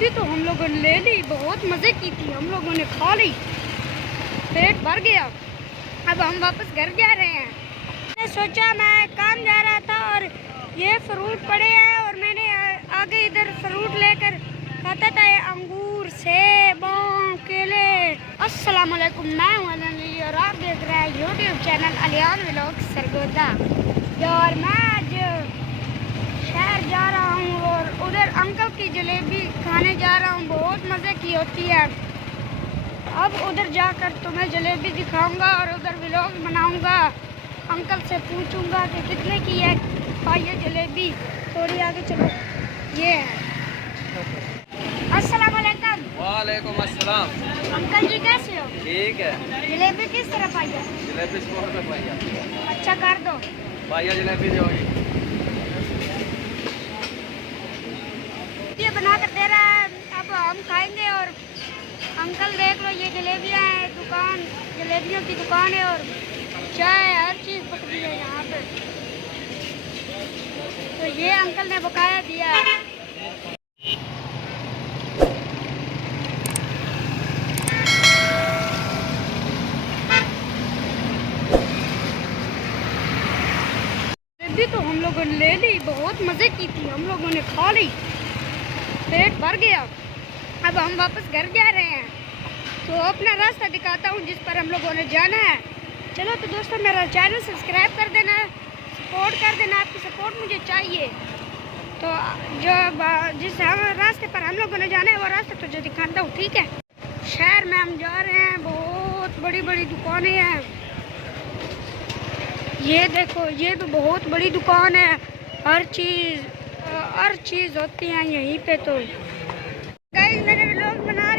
जलेबी तो हम लोगों ने ले ली, बहुत मज़े की थी, हम लोगों ने खा ली, पेट भर गया। अब हम वापस घर जा रहे हैं। मैंने सोचा मैं काम जा रहा था और ये फ्रूट पड़े हैं और मैंने आगे इधर फ्रूट लेकर खाता था, ये अंगूर, सेब, केले। अस्सलाम वालेकुम, मैं हूं अली और आप देख रहे हैं यूट्यूब चैनल अलियान व्लॉग सरगोदा। और मैं आज शहर जा रहा हूं और उधर अंकल की जलेबी खाने जा रहा हूं, बहुत मज़े की होती है। अब उधर जाकर तुम्हें जलेबी दिखाऊंगा और उधर व्लॉग बनाऊंगा। अंकल से पूछूंगा कि कितने की है पाइए जलेबी। थोड़ी आगे चलो, ये है। अस्सलाम वालेकुम। वालेकुम अस्सलाम। अंकल जी कैसे हो? ठीक है। जलेबी किस तरह पाइए? जलेबी 100 रुपये पाइया। अच्छा कर दो। पाइया जलेबी जो होगी ये बना कर दे रहा है, अब हम खाएंगे। और अंकल देख लो, ये जलेबियाँ हैं, दुकान जलेबियों की दुकान है और चाय हर चीज़ पकड़ी है यहाँ पे। तो ये अंकल ने बकाया दिया है। जलेबी तो हम लोगों ने ले ली, बहुत मज़े की थी, हम लोगों ने खा ली, पेट भर गया। अब हम वापस घर जा रहे हैं। तो अपना रास्ता दिखाता हूँ जिस पर हम लोगों ने जाना है। चलो तो दोस्तों, मेरा चैनल सब्सक्राइब कर देना, सपोर्ट कर देना, आपकी सपोर्ट मुझे चाहिए। तो जो जिस रास्ते पर हम लोगों ने जाना है वो रास्ता तुझे दिखाता हूँ, ठीक है। शहर में हम जा रहे हैं, बहुत बड़ी बड़ी दुकानें हैं। ये देखो, ये भी बहुत बड़ी दुकान है, हर चीज़ होती है यहीं पे। तो गाइस, मेरे व्लॉग बना